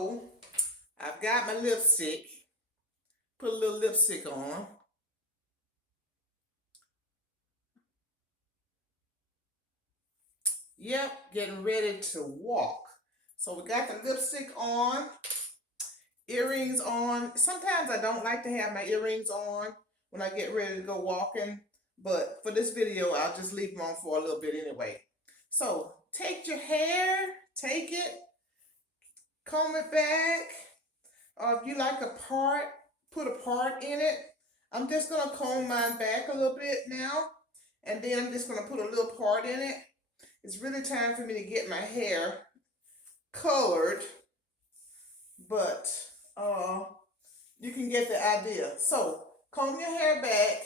So I've got my lipstick. Put a little lipstick on. Yep, getting ready to walk. So we got the lipstick on, earrings on. Sometimes I don't like to have my earrings on when I get ready to go walking, but for this video, I'll just leave them on for a little bit anyway. So take your hair, take it, comb it back, or if you like a part, put a part in it. I'm just gonna comb mine back a little bit now, and then I'm just gonna put a little part in it. It's really time for me to get my hair colored, but you can get the idea. So comb your hair back,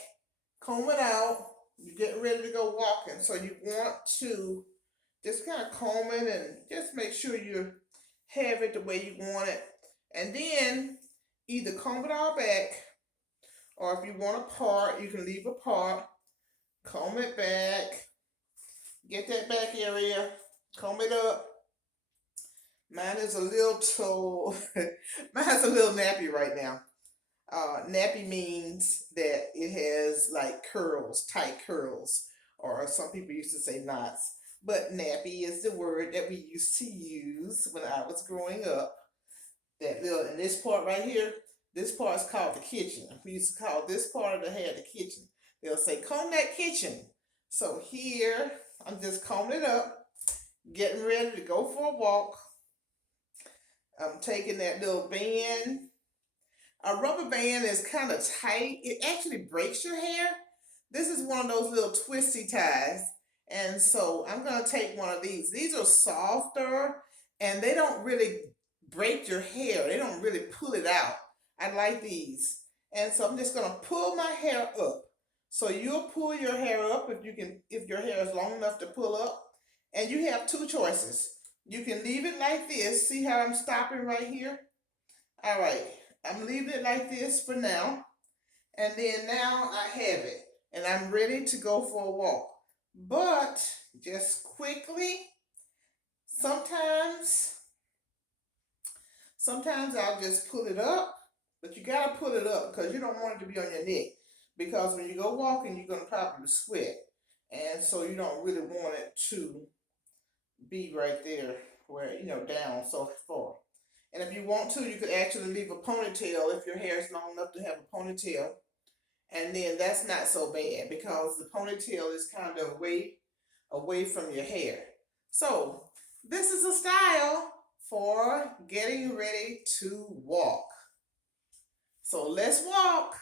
comb it out. You're getting ready to go walking, so you want to just kind of comb it and just make sure you have it the way you want it. And then either comb it all back, or if you want a part, you can leave a part, comb it back, get that back area, comb it up. Mine is a little mine's a little nappy right now. Nappy means that it has like curls, tight curls, or some people used to say knots. But nappy is the word that we used to use when I was growing up. That little, and this part right here, this part is called the kitchen. We used to call this part of the hair the kitchen. They'll say, comb that kitchen. So here, I'm just combing it up, getting ready to go for a walk. I'm taking that little band. A rubber band is kind of tight. It actually breaks your hair. This is one of those little twisty ties. And so I'm going to take one of these. These are softer and they don't really break your hair. They don't really pull it out. I like these. And so I'm just going to pull my hair up. So you'll pull your hair up if your hair is long enough to pull up. And you have two choices. You can leave it like this. See how I'm stopping right here? All right. I'm leaving it like this for now. And then now I have it. And I'm ready to go for a walk. But just quickly, sometimes I'll just pull it up. But you got to pull it up because you don't want it to be on your neck. Because when you go walking, you're going to probably sweat. And so you don't really want it to be right there where, down so far. And if you want to, you could actually leave a ponytail if your hair is long enough to have a ponytail. And then that's not so bad because the ponytail is kind of away from your hair. So this is a style for getting ready to walk. So let's walk.